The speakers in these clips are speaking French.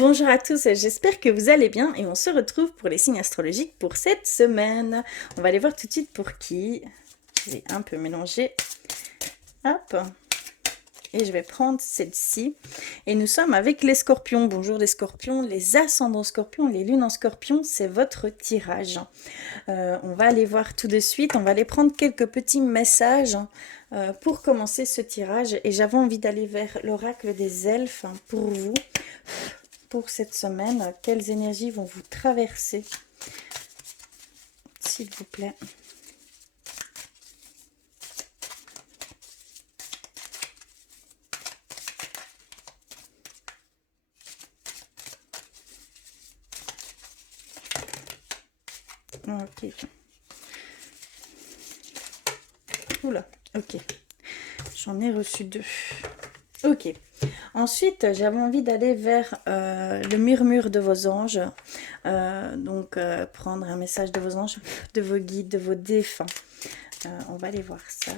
Bonjour à tous, j'espère que vous allez bien et on se retrouve pour les signes astrologiques pour cette semaine. On va aller voir tout de suite pour qui. Je vais un peu mélanger. Hop. Et je vais prendre celle-ci. Et nous sommes avec les scorpions. Bonjour les scorpions, les ascendants scorpions, les lunes en scorpion, c'est votre tirage. On va aller voir tout de suite. On va aller prendre quelques petits messages pour commencer ce tirage. Et j'avais envie d'aller vers l'oracle des elfes pour vous. Pour cette semaine, quelles énergies vont vous traverser, s'il vous plaît. Ok. Oula, ok. J'en ai reçu 2. Ok. Ensuite, j'avais envie d'aller vers le murmure de vos anges. Prendre un message de vos anges, de vos guides, de vos défunts. On va aller voir ça.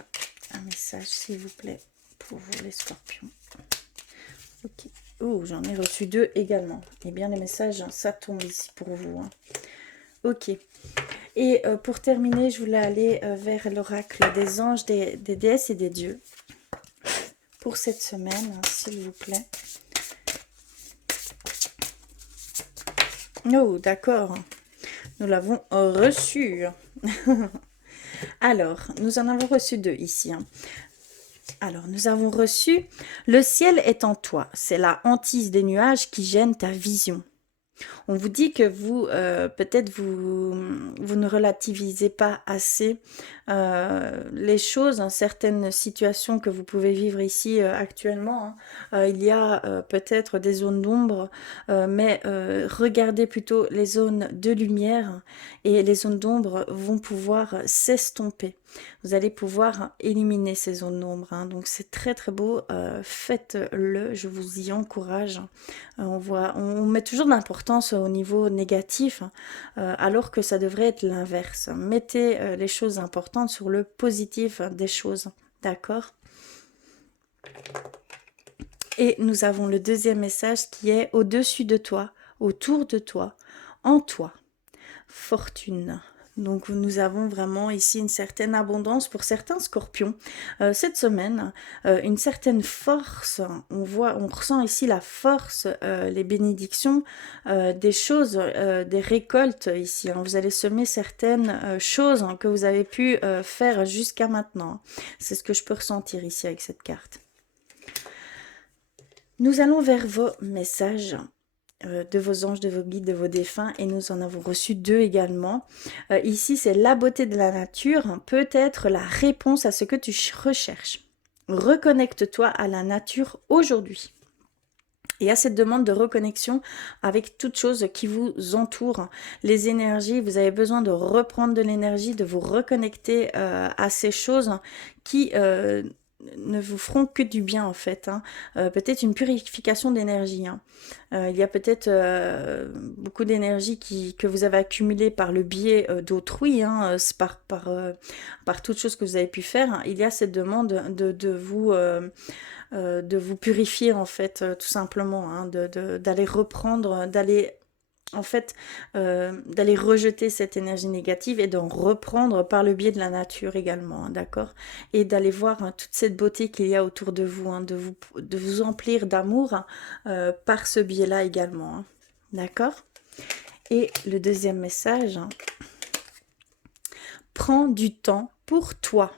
Un message, s'il vous plaît, pour vous, les scorpions. Ok. Oh, j'en ai reçu 2 également. Eh bien, les messages, ça tombe ici pour vous. Hein. Ok. Et pour terminer, je voulais aller vers l'oracle des anges, des déesses et des dieux. Pour cette semaine, s'il vous plaît. Oh, d'accord. Nous l'avons reçu. Alors, nous en avons reçu 2 ici. Hein. Alors, nous avons reçu « Le ciel est en toi. C'est la hantise des nuages qui gêne ta vision. » On vous dit que vous, peut-être vous ne relativisez pas assez les choses, hein, certaines situations que vous pouvez vivre ici actuellement. Hein. Il y a peut-être des zones d'ombre, mais regardez plutôt les zones de lumière et les zones d'ombre vont pouvoir s'estomper. Vous allez pouvoir éliminer ces zones d'ombre. Hein. Donc c'est très très beau. Faites-le, je vous y encourage. On met toujours de l'importance au niveau négatif, alors que ça devrait être l'inverse. Mettez les choses importantes sur le positif des choses, d'accord? Et nous avons le deuxième message qui est au-dessus de toi, autour de toi, en toi. Fortune. Donc nous avons vraiment ici une certaine abondance pour certains scorpions. Cette semaine, une certaine force, on ressent ici la force, les bénédictions, des choses, des récoltes ici. Hein. Vous allez semer certaines choses que vous avez pu faire jusqu'à maintenant. C'est ce que je peux ressentir ici avec cette carte. Nous allons vers vos messages de vos anges, de vos guides, de vos défunts, et nous en avons reçu 2 également. Ici, c'est la beauté de la nature, peut être la réponse à ce que tu recherches. Reconnecte-toi à la nature aujourd'hui. Et à cette demande de reconnexion avec toute chose qui vous entoure, les énergies, vous avez besoin de reprendre de l'énergie, de vous reconnecter à ces choses qui ne vous feront que du bien en fait. Hein. Peut-être une purification d'énergie. Hein. Il y a peut-être beaucoup d'énergie que vous avez accumulée par le biais d'autrui, hein, par toute chose que vous avez pu faire. Hein. Il y a cette demande de vous purifier en fait, tout simplement, hein, d'aller reprendre, d'aller en fait, d'aller rejeter cette énergie négative et d'en reprendre par le biais de la nature également, hein, d'accord? Et d'aller voir hein, toute cette beauté qu'il y a autour de vous, hein, de vous emplir d'amour par ce biais-là également, hein, d'accord? Et le deuxième message, hein, prends du temps pour toi.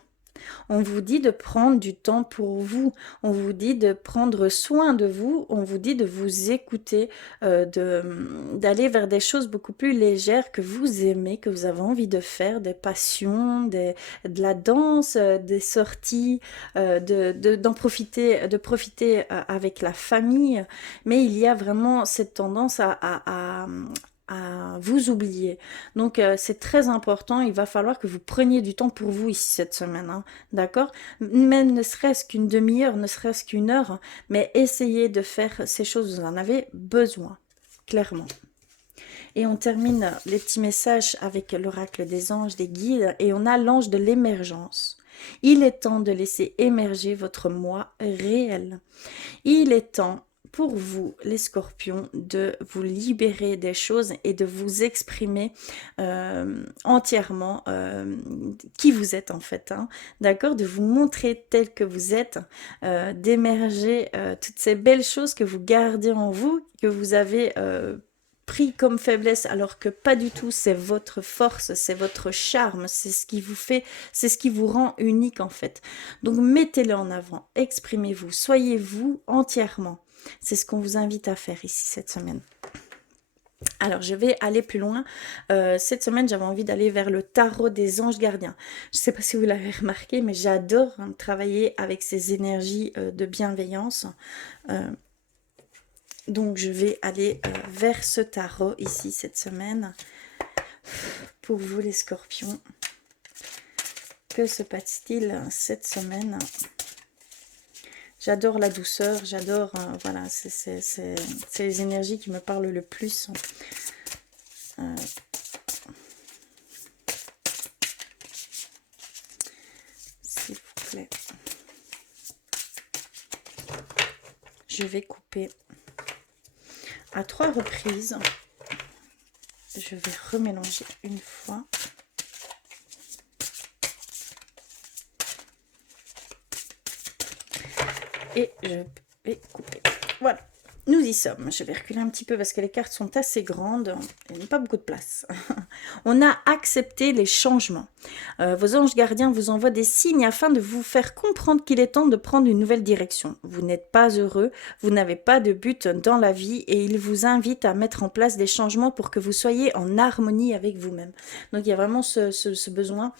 On vous dit de prendre du temps pour vous, on vous dit de prendre soin de vous, on vous dit de vous écouter, d'aller vers des choses beaucoup plus légères que vous aimez, que vous avez envie de faire, des passions, de la danse, des sorties, d'en profiter, de profiter avec la famille. Mais il y a vraiment cette tendance à vous oublier. Donc c'est très important, il va falloir que vous preniez du temps pour vous ici cette semaine, hein, d'accord? Même ne serait-ce qu'une demi-heure, ne serait-ce qu'une heure, mais essayez de faire ces choses, vous en avez besoin, clairement. Et on termine les petits messages avec l'oracle des anges, des guides, et on a l'ange de l'émergence. Il est temps de laisser émerger votre moi réel. Il est temps pour vous, les scorpions, de vous libérer des choses et de vous exprimer entièrement qui vous êtes en fait, hein, d'accord, de vous montrer tel que vous êtes, d'émerger toutes ces belles choses que vous gardez en vous, que vous avez pris comme faiblesse alors que pas du tout, c'est votre force, c'est votre charme, c'est ce qui vous fait, c'est ce qui vous rend unique en fait. Donc mettez-le en avant, exprimez-vous, soyez vous entièrement. C'est ce qu'on vous invite à faire ici cette semaine. Alors, je vais aller plus loin. Cette semaine, j'avais envie d'aller vers le tarot des anges gardiens. Je ne sais pas si vous l'avez remarqué, mais j'adore travailler avec ces énergies de bienveillance. Donc, je vais aller vers ce tarot ici cette semaine. Pour vous, les scorpions, que se passe-t-il cette semaine? J'adore la douceur, j'adore, voilà, c'est les énergies qui me parlent le plus. S'il vous plaît. Je vais couper à 3 reprises. Je vais remélanger une fois. Et je vais couper. Voilà, nous y sommes. Je vais reculer un petit peu parce que les cartes sont assez grandes. Il n'y a pas beaucoup de place. On a accepté les changements. Vos anges gardiens vous envoient des signes afin de vous faire comprendre qu'il est temps de prendre une nouvelle direction. Vous n'êtes pas heureux, vous n'avez pas de but dans la vie et ils vous invitent à mettre en place des changements pour que vous soyez en harmonie avec vous-même. Donc il y a vraiment ce besoin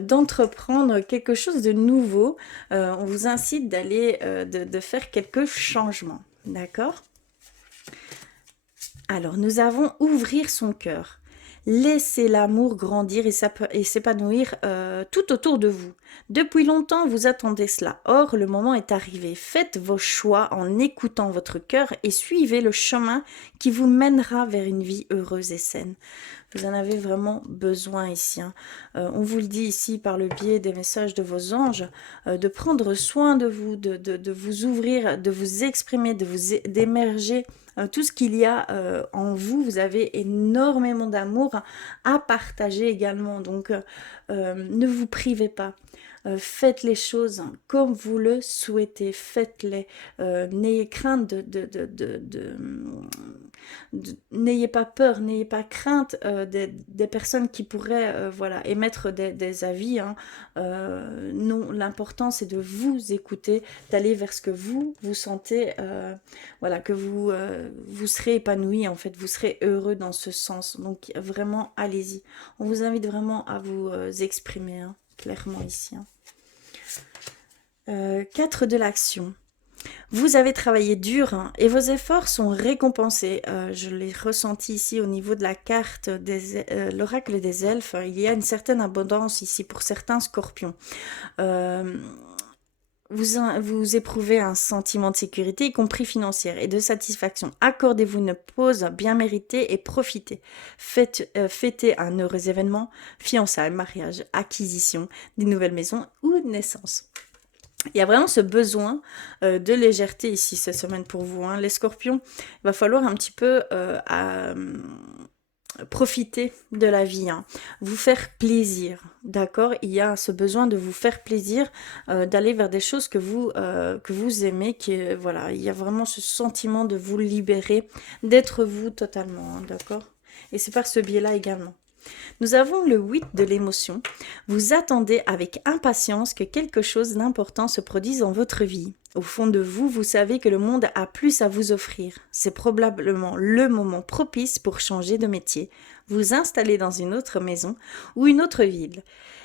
d'entreprendre quelque chose de nouveau. On vous incite d'aller, de faire quelques changements, d'accord? Alors, nous avons ouvrir son cœur. Laissez l'amour grandir et s'épanouir tout autour de vous. Depuis longtemps, vous attendez cela. Or, le moment est arrivé. Faites vos choix en écoutant votre cœur et suivez le chemin qui vous mènera vers une vie heureuse et saine. Vous en avez vraiment besoin ici, hein. On vous le dit ici par le biais des messages de vos anges, de prendre soin de vous, de vous ouvrir, de vous exprimer, d'émerger tout ce qu'il y a en vous. Vous avez énormément d'amour à partager également. Donc, ne vous privez pas. Faites les choses comme vous le souhaitez. Faites-les. N'ayez crainte n'ayez pas peur, n'ayez pas crainte des personnes qui pourraient voilà, émettre des avis, hein. Non, l'important c'est de vous écouter, d'aller vers ce que vous sentez, voilà, que vous serez épanoui en fait, vous serez heureux dans ce sens. Donc vraiment, allez-y. On vous invite vraiment à vous exprimer, hein, clairement ici, hein. 4 de l'action. Vous avez travaillé dur, hein, et vos efforts sont récompensés. Je l'ai ressenti ici au niveau de la carte l'oracle des elfes. Il y a une certaine abondance ici pour certains scorpions. Vous éprouvez un sentiment de sécurité, y compris financière, et de satisfaction. Accordez-vous une pause bien méritée et profitez. Fêtez un heureux événement, fiançailles, mariage, acquisition, des nouvelles maisons ou naissance. Il y a vraiment ce besoin de légèreté ici cette semaine pour vous, hein. Les scorpions, il va falloir un petit peu profiter de la vie, hein. Vous faire plaisir, d'accord? Il y a ce besoin de vous faire plaisir, d'aller vers des choses que vous aimez, voilà, il y a vraiment ce sentiment de vous libérer, d'être vous totalement, hein, d'accord? Et c'est par ce biais-là également. Nous avons le 8 de l'émotion. Vous attendez avec impatience que quelque chose d'important se produise dans votre vie. Au fond de vous, vous savez que le monde a plus à vous offrir. C'est probablement le moment propice pour changer de métier, vous installer dans une autre maison ou une autre ville,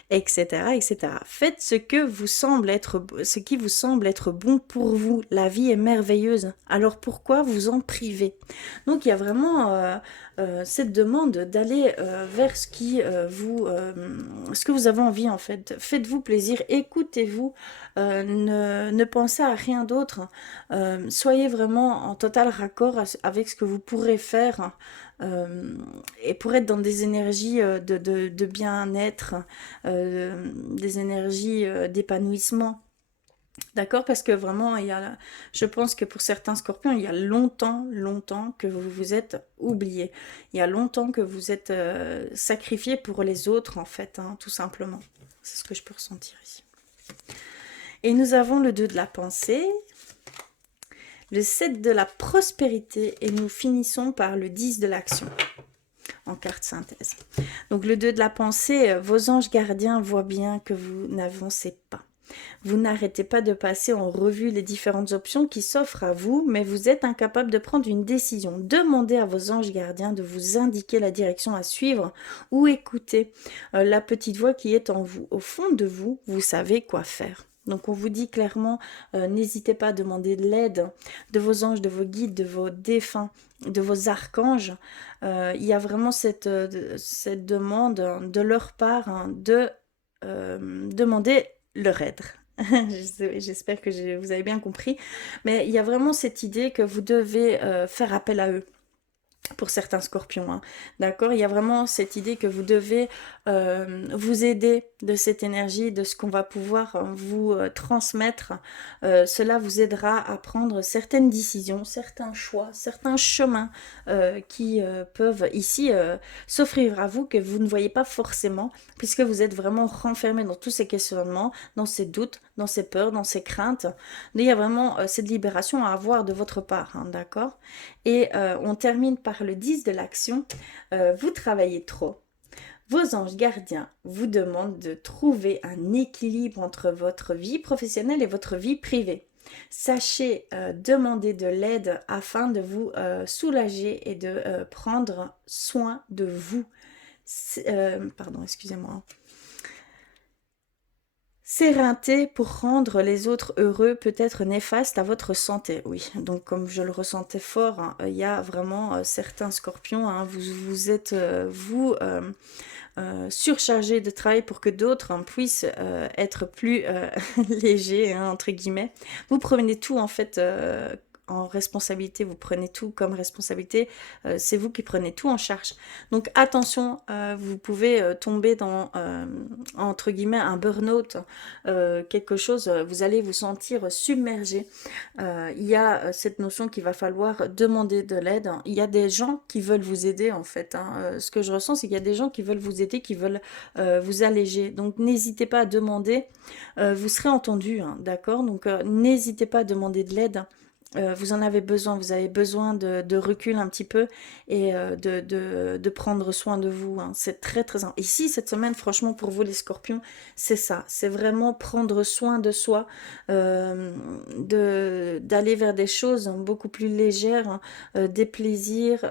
etc., etc. Faites ce qui vous semble être bon pour vous. La vie est merveilleuse. Alors pourquoi vous en priver? Donc il y a vraiment cette demande d'aller vers ce que vous avez envie en fait. Faites-vous plaisir, écoutez-vous, ne pensez à rien d'autre. Soyez vraiment en total raccord avec ce que vous pourrez faire. Et pour être dans des énergies de bien-être, des énergies d'épanouissement. D'accord? Parce que vraiment, je pense que pour certains scorpions, il y a longtemps, longtemps que vous vous êtes oubliés. Il y a longtemps que vous êtes sacrifiés pour les autres, en fait, hein, tout simplement. C'est ce que je peux ressentir ici. Et nous avons le 2 de la pensée, le 7 de la prospérité, et nous finissons par le 10 de l'action, en carte synthèse. Donc le 2 de la pensée, vos anges gardiens voient bien que vous n'avancez pas. Vous n'arrêtez pas de passer en revue les différentes options qui s'offrent à vous, mais vous êtes incapable de prendre une décision. Demandez à vos anges gardiens de vous indiquer la direction à suivre ou écoutez la petite voix qui est en vous. Au fond de vous, vous savez quoi faire. Donc on vous dit clairement, n'hésitez pas à demander de l'aide de vos anges, de vos guides, de vos défunts, de vos archanges. Il y a vraiment cette demande de leur part, hein, de demander leur aide. J'espère que vous avez bien compris. Mais il y a vraiment cette idée que vous devez faire appel à eux. Pour certains scorpions, hein. D'accord? Il y a vraiment cette idée que vous devez vous aider de cette énergie, de ce qu'on va pouvoir vous transmettre. Cela vous aidera à prendre certaines décisions, certains choix, certains chemins qui peuvent ici s'offrir à vous que vous ne voyez pas forcément, puisque vous êtes vraiment renfermé dans tous ces questionnements, dans ces doutes, dans ces peurs, dans ces craintes. Mais il y a vraiment cette libération à avoir de votre part, hein, d'accord? Et on termine par le 10 de l'action. Vous travaillez trop. Vos anges gardiens vous demandent de trouver un équilibre entre votre vie professionnelle et votre vie privée. Sachez demander de l'aide afin de vous soulager et de prendre soin de vous. Pardon, excusez-moi. S'éreinter pour rendre les autres heureux peut être néfaste à votre santé. Oui, donc comme je le ressentais fort, hein, il y a vraiment certains scorpions, hein, vous êtes, surchargé de travail pour que d'autres hein, puissent être plus légers, hein, entre guillemets. Vous prenez tout en fait en responsabilité, vous prenez tout comme responsabilité, c'est vous qui prenez tout en charge. Donc attention, vous pouvez tomber dans, entre guillemets, un burn-out, quelque chose, vous allez vous sentir submergé. Il y a cette notion qu'il va falloir demander de l'aide. Il y a des gens qui veulent vous aider en fait, hein. Ce que je ressens, c'est qu'il y a des gens qui veulent vous aider, qui veulent vous alléger. Donc n'hésitez pas à demander, vous serez entendu, hein, d'accord? Donc n'hésitez pas à demander de l'aide. Vous en avez besoin, vous avez besoin de recul un petit peu et de prendre soin de vous, hein. C'est très très important. Ici, cette semaine, franchement, pour vous les scorpions, c'est ça. C'est vraiment prendre soin de soi, d'aller vers des choses beaucoup plus légères, hein, des plaisirs,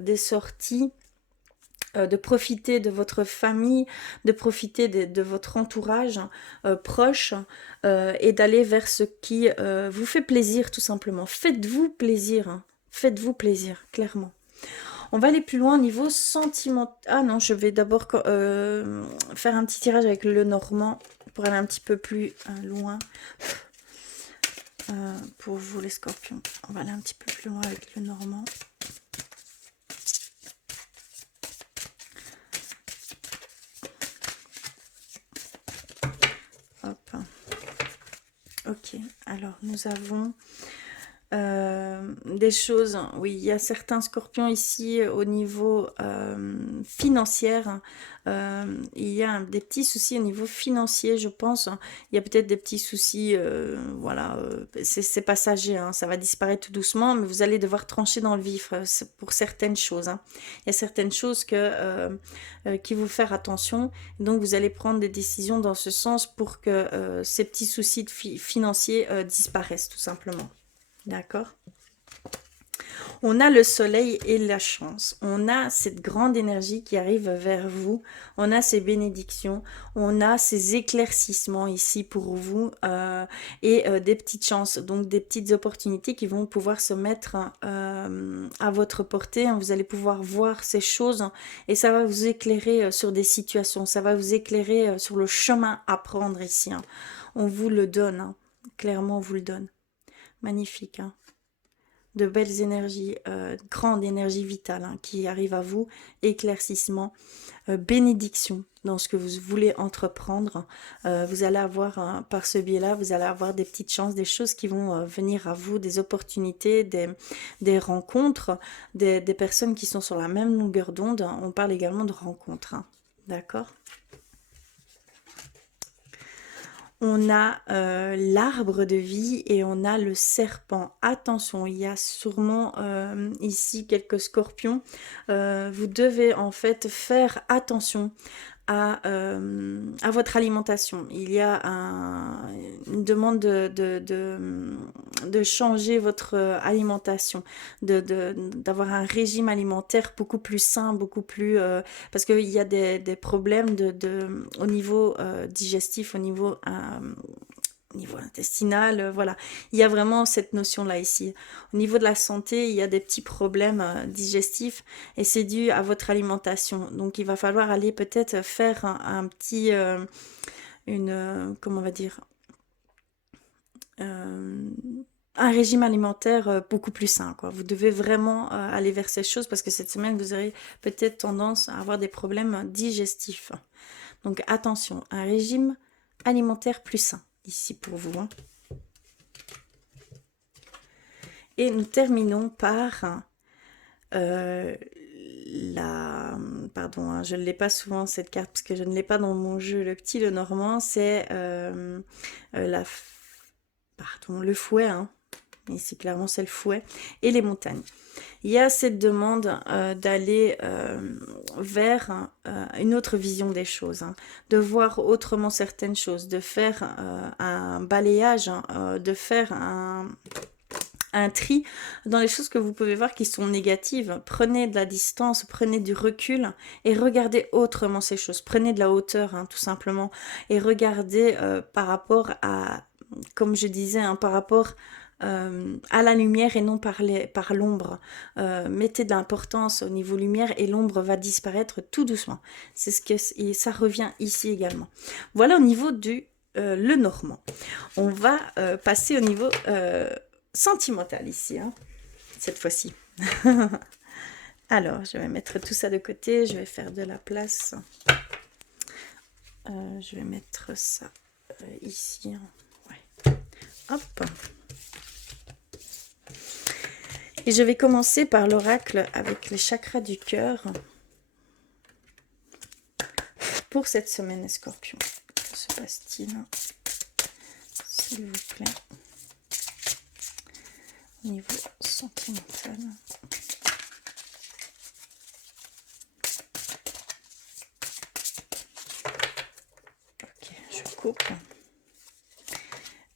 des sorties, de profiter de votre famille, de profiter de votre entourage proche et d'aller vers ce qui vous fait plaisir tout simplement. Faites-vous plaisir, hein. Faites-vous plaisir, clairement. On va aller plus loin au niveau sentimental. Ah non, je vais d'abord faire un petit tirage avec le normand pour aller un petit peu plus loin. Pour vous les scorpions, on va aller un petit peu plus loin avec le normand. Hop. Ok, alors nous avons des choses, oui, il y a certains scorpions ici au niveau financier, il y a des petits soucis au niveau financier, je pense. Il y a peut-être des petits soucis, voilà, c'est passager, hein, ça va disparaître tout doucement, mais vous allez devoir trancher dans le vif pour certaines choses, hein. Il y a certaines choses qui vous faire attention, donc vous allez prendre des décisions dans ce sens pour que ces petits soucis financiers disparaissent tout simplement. D'accord? On a le soleil et la chance. On a cette grande énergie qui arrive vers vous. On a ces bénédictions. On a ces éclaircissements ici pour vous et des petites chances, donc des petites opportunités qui vont pouvoir se mettre à votre portée. Vous allez pouvoir voir ces choses et ça va vous éclairer sur des situations. Ça va vous éclairer sur le chemin à prendre ici, hein. On vous le donne, hein. Clairement, on vous le donne. Magnifique, hein. de belles énergies, grande énergie vitale hein, qui arrive à vous, éclaircissement, bénédiction dans ce que vous voulez entreprendre. Vous allez avoir, par ce biais-là, vous allez avoir des petites chances, des choses qui vont venir à vous, des opportunités, des rencontres, des personnes qui sont sur la même longueur d'onde. On parle également de rencontres, hein. D'accord ? On a l'arbre de vie et on a le serpent. Attention, il y a sûrement ici quelques scorpions. Vous devez en fait faire attention à votre alimentation. Il y a une demande de changer votre alimentation, d'avoir un régime alimentaire beaucoup plus sain, beaucoup plus... parce qu'il y a des problèmes au niveau digestif, au niveau intestinal, voilà. Il y a vraiment cette notion-là ici. Au niveau de la santé, il y a des petits problèmes digestifs et c'est dû à votre alimentation. Donc, il va falloir aller peut-être faire un petit... comment on va dire un régime alimentaire beaucoup plus sain, quoi. Vous devez vraiment aller vers ces choses parce que cette semaine, vous aurez peut-être tendance à avoir des problèmes digestifs. Donc, attention, un régime alimentaire plus sain ici pour vous, hein. Et nous terminons par pardon, hein, je ne l'ai pas souvent cette carte parce que je ne l'ai pas dans mon jeu. Le petit, le normand, c'est pardon, le fouet, hein. Ici, clairement, c'est le fouet. Et les montagnes. Il y a cette demande d'aller vers une autre vision des choses, hein, de voir autrement certaines choses, de faire un balayage, hein, de faire un tri dans les choses que vous pouvez voir qui sont négatives. Prenez de la distance, prenez du recul et regardez autrement ces choses. Prenez de la hauteur, hein, tout simplement, et regardez par rapport à, comme je disais, hein, par rapport à la lumière et non par l'ombre. Mettez de l'importance au niveau lumière et l'ombre va disparaître tout doucement. C'est et ça revient ici également. Voilà au niveau du le normand. On va passer au niveau sentimental ici, hein, cette fois-ci. Alors, je vais mettre tout ça de côté. Je vais faire de la place. Je vais mettre ça ici. Ouais. Hop. Et je vais commencer par l'oracle avec les chakras du cœur pour cette semaine, Scorpion. Que se passe-t-il, s'il vous plaît, au niveau sentimental? Ok, je coupe.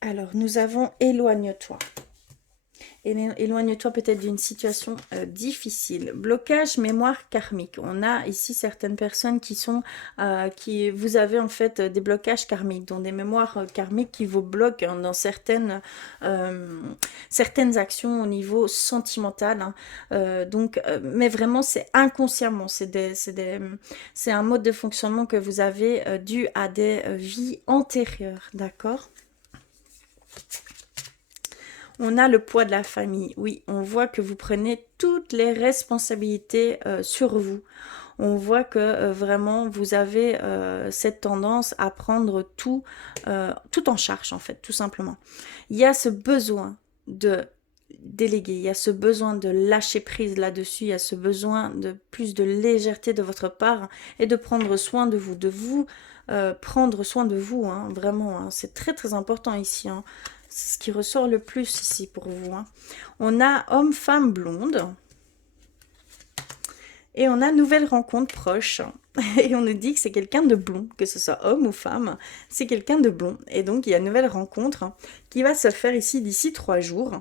Alors, nous avons éloigne-toi. Éloigne-toi peut-être d'une situation difficile. Blocage mémoire karmique. On a ici certaines personnes qui sont, vous avez en fait des blocages karmiques, dont des mémoires karmiques qui vous bloquent hein, dans certaines actions au niveau sentimental. Hein. Mais vraiment c'est inconsciemment, c'est un mode de fonctionnement que vous avez dû à des vies antérieures, d'accord ? On a le poids de la famille. Oui, on voit que vous prenez toutes les responsabilités sur vous. On voit que vraiment, vous avez cette tendance à prendre tout en charge, en fait, tout simplement. Il y a ce besoin de déléguer, il y a ce besoin de lâcher prise là-dessus, il y a ce besoin de plus de légèreté de votre part et de prendre soin de vous prendre soin de vous, hein, vraiment, hein, c'est très très important ici, hein. C'est ce qui ressort le plus ici pour vous, hein. On a homme, femme, blonde. Et on a nouvelle rencontre proche. Et on nous dit que c'est quelqu'un de blond, que ce soit homme ou femme, c'est quelqu'un de blond. Et donc il y a une nouvelle rencontre qui va se faire ici d'ici 3 jours.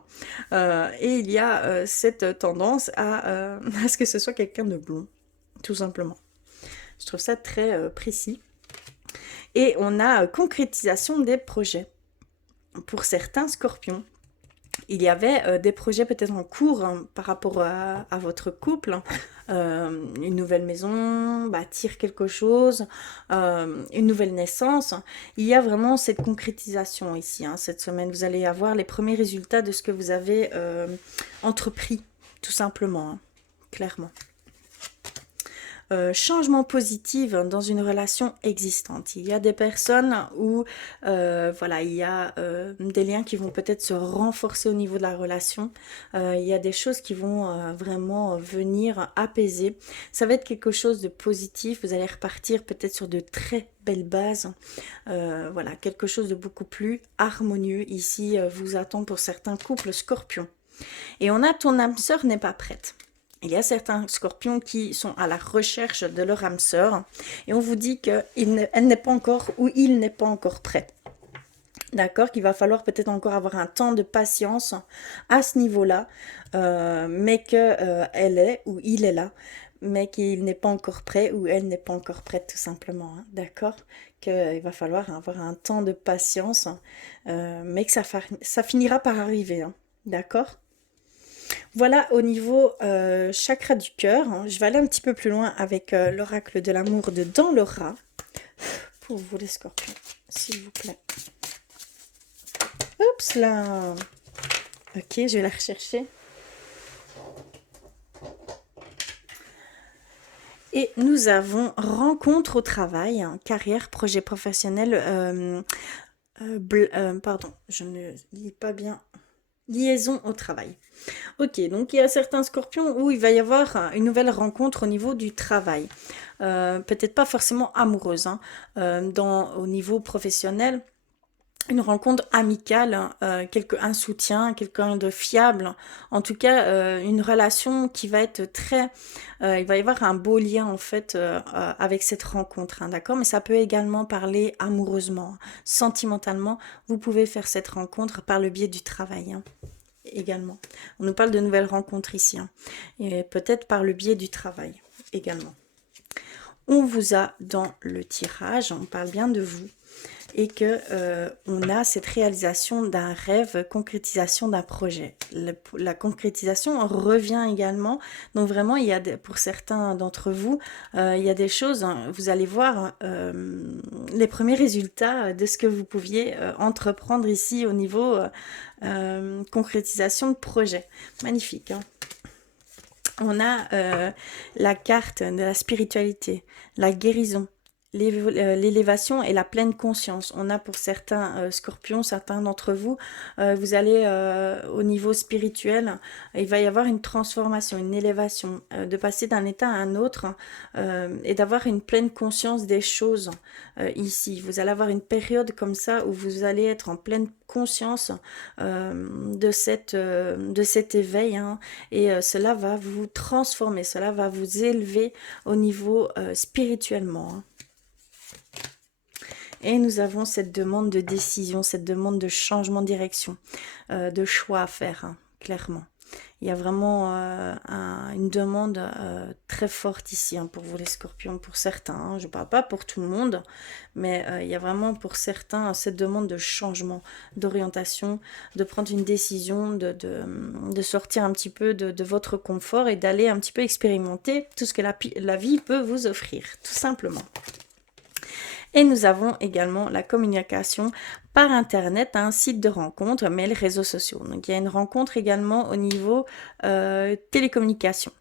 Et il y a cette tendance à ce que ce soit quelqu'un de blond, tout simplement. Je trouve ça très précis. Et on a concrétisation des projets. Pour certains scorpions, il y avait des projets peut-être en cours hein, par rapport à votre couple, hein. Une nouvelle maison, bâtir quelque chose, une nouvelle naissance. Il y a vraiment cette concrétisation ici, hein, cette semaine. Vous allez avoir les premiers résultats de ce que vous avez entrepris, tout simplement, hein, clairement. Changement positif dans une relation existante. Il y a des personnes où voilà, il y a des liens qui vont peut-être se renforcer au niveau de la relation. Il y a des choses qui vont vraiment venir apaiser. Ça va être quelque chose de positif. Vous allez repartir peut-être sur de très belles bases. Voilà, quelque chose de beaucoup plus harmonieux ici vous attend pour certains couples scorpions. Et on a ton âme sœur n'est pas prête. Il y a certains scorpions qui sont à la recherche de leur âme sœur et on vous dit qu'elle n'est pas encore ou il n'est pas encore prêt. D'accord, qu'il va falloir peut-être encore avoir un temps de patience à ce niveau-là, mais que elle est ou il est là, mais qu'il n'est pas encore prêt ou elle n'est pas encore prête tout simplement. Hein, d'accord, qu'il va falloir avoir un temps de patience, mais que ça finira par arriver. Hein, d'accord. Voilà au niveau chakra du cœur. Hein. Je vais aller un petit peu plus loin avec l'oracle de l'amour de Dans le rat. Pour vous les scorpions, s'il vous plaît. Oups là. Ok, je vais la rechercher. Et nous avons rencontre au travail, hein, carrière, projet professionnel. Pardon, je ne lis pas bien. Liaison au travail. Ok, donc il y a certains scorpions où il va y avoir une nouvelle rencontre au niveau du travail. Peut-être pas forcément amoureuse, hein, au niveau professionnel. Une rencontre amicale, hein, un soutien, quelqu'un de fiable. En tout cas, une relation qui va être très... il va y avoir un beau lien en fait avec cette rencontre, hein, d'accord? Mais ça peut également parler amoureusement, sentimentalement. Vous pouvez faire cette rencontre par le biais du travail. Hein également. On nous parle de nouvelles rencontres ici, hein, et peut-être par le biais du travail également. On vous a dans le tirage, on parle bien de vous, et que on a cette réalisation d'un rêve, concrétisation d'un projet. La concrétisation revient également. Donc vraiment, il y a pour certains d'entre vous, il y a des choses, hein, vous allez voir les premiers résultats de ce que vous pouviez entreprendre ici au niveau concrétisation de projet. Magnifique. Hein. On a la carte de la spiritualité, la guérison, l'élévation et la pleine conscience. On a pour certains scorpions, certains d'entre vous, vous allez au niveau spirituel, il va y avoir une transformation, une élévation, de passer d'un état à un autre et d'avoir une pleine conscience des choses ici. Vous allez avoir une période comme ça où vous allez être en pleine conscience de cet éveil, hein, et cela va vous transformer, cela va vous élever au niveau spirituellement. Hein. Et nous avons cette demande de décision, cette demande de changement de direction, de choix à faire, hein, clairement. Il y a vraiment une demande très forte ici, hein, pour vous les scorpions, pour certains. Hein. Je ne parle pas pour tout le monde, mais il y a vraiment pour certains cette demande de changement, d'orientation, de prendre une décision, de sortir un petit peu de votre confort et d'aller un petit peu expérimenter tout ce que la vie peut vous offrir, tout simplement. Et nous avons également la communication par Internet, un site de rencontre, mail, réseaux sociaux. Donc il y a une rencontre également au niveau télécommunication.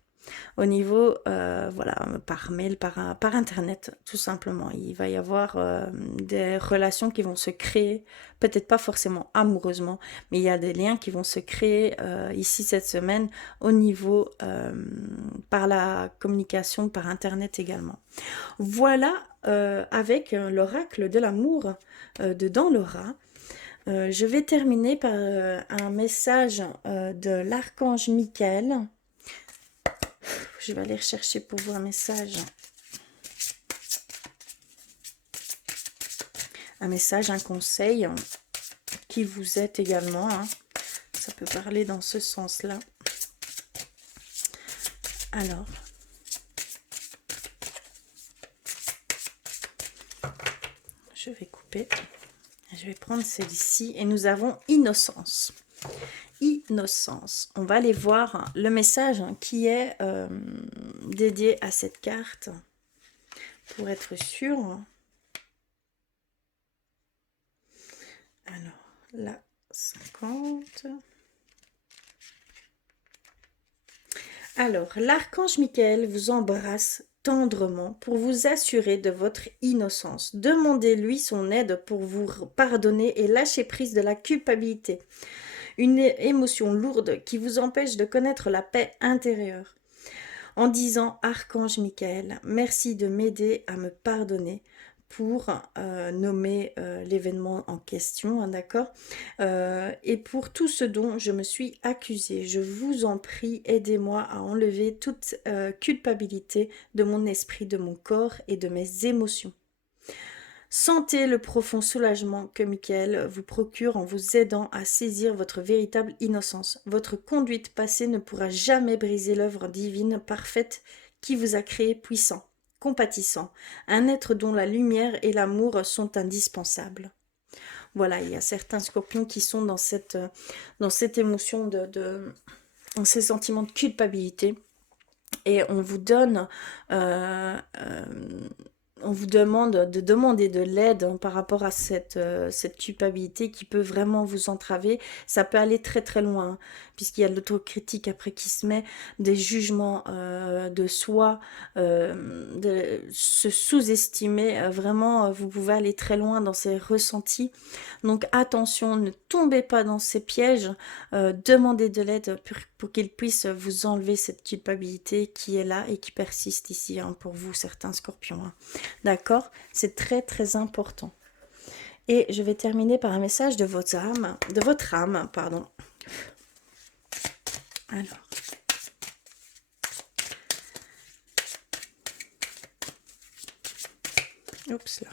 Au niveau, voilà, par mail, par Internet, tout simplement. Il va y avoir des relations qui vont se créer, peut-être pas forcément amoureusement, mais il y a des liens qui vont se créer ici cette semaine au niveau par la communication, par Internet également. Voilà avec l'oracle de l'amour de Dans le rat. Je vais terminer par un message de l'archange Michael. Je vais aller rechercher pour vous un message. Un message, un conseil qui vous est également. Hein. Ça peut parler dans ce sens-là. Alors. Je vais couper. Je vais prendre celle-ci. Et nous avons innocence. innocence. On va aller voir le message qui est dédié à cette carte pour être sûr. Alors, la 50. Alors, l'archange Michael vous embrasse tendrement pour vous assurer de votre innocence. Demandez-lui son aide pour vous pardonner et lâcher prise de la culpabilité. Une émotion lourde qui vous empêche de connaître la paix intérieure. En disant, Archange Michael, merci de m'aider à me pardonner pour nommer l'événement en question, hein, d'accord, et pour tout ce dont je me suis accusée. Je vous en prie, aidez-moi à enlever toute culpabilité de mon esprit, de mon corps et de mes émotions. Sentez le profond soulagement que Michael vous procure en vous aidant à saisir votre véritable innocence. Votre conduite passée ne pourra jamais briser l'œuvre divine parfaite qui vous a créé puissant, compatissant, un être dont la lumière et l'amour sont indispensables. Voilà, il y a certains scorpions qui sont dans cette émotion dans ces sentiments de culpabilité. Et on vous donne on vous demande de demander de l'aide hein, par rapport à cette culpabilité qui peut vraiment vous entraver. Ça peut aller très très loin, hein, puisqu'il y a de l'autocritique après qui se met, des jugements de soi, de se sous-estimer. Vraiment, vous pouvez aller très loin dans ces ressentis. Donc attention, ne tombez pas dans ces pièges. Demandez de l'aide pour qu'il puisse vous enlever cette culpabilité qui est là et qui persiste ici hein, pour vous, certains scorpions. Hein. D'accord? C'est très très important. Et je vais terminer par un message de votre âme, pardon. Alors. Oups là.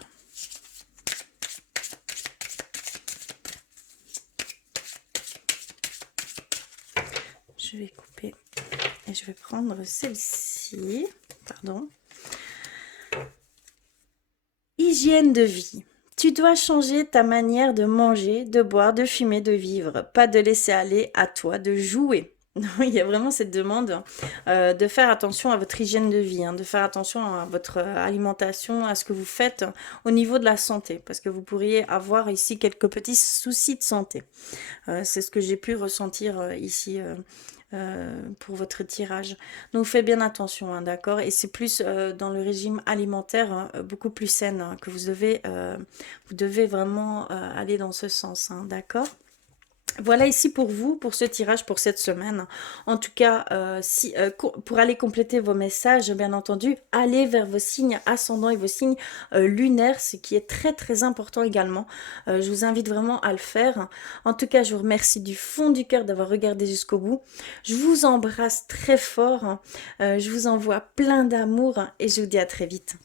Je vais couper et je vais prendre celle-ci. Pardon. Hygiène de vie. Tu dois changer ta manière de manger, de boire, de fumer, de vivre. Pas de laisser aller à toi de jouer. Il y a vraiment cette demande de faire attention à votre hygiène de vie, hein, de faire attention à votre alimentation, à ce que vous faites au niveau de la santé, parce que vous pourriez avoir ici quelques petits soucis de santé. C'est ce que j'ai pu ressentir ici pour votre tirage. Donc faites bien attention, hein, d'accord? Et c'est plus dans le régime alimentaire hein, beaucoup plus sain hein, que vous devez vraiment aller dans ce sens, hein, d'accord? Voilà ici pour vous, pour ce tirage pour cette semaine. En tout cas, pour aller compléter vos messages, bien entendu, allez vers vos signes ascendants et vos signes lunaires, ce qui est très très important également. Je vous invite vraiment à le faire. En tout cas, je vous remercie du fond du cœur d'avoir regardé jusqu'au bout. Je vous embrasse très fort. Je vous envoie plein d'amour et je vous dis à très vite.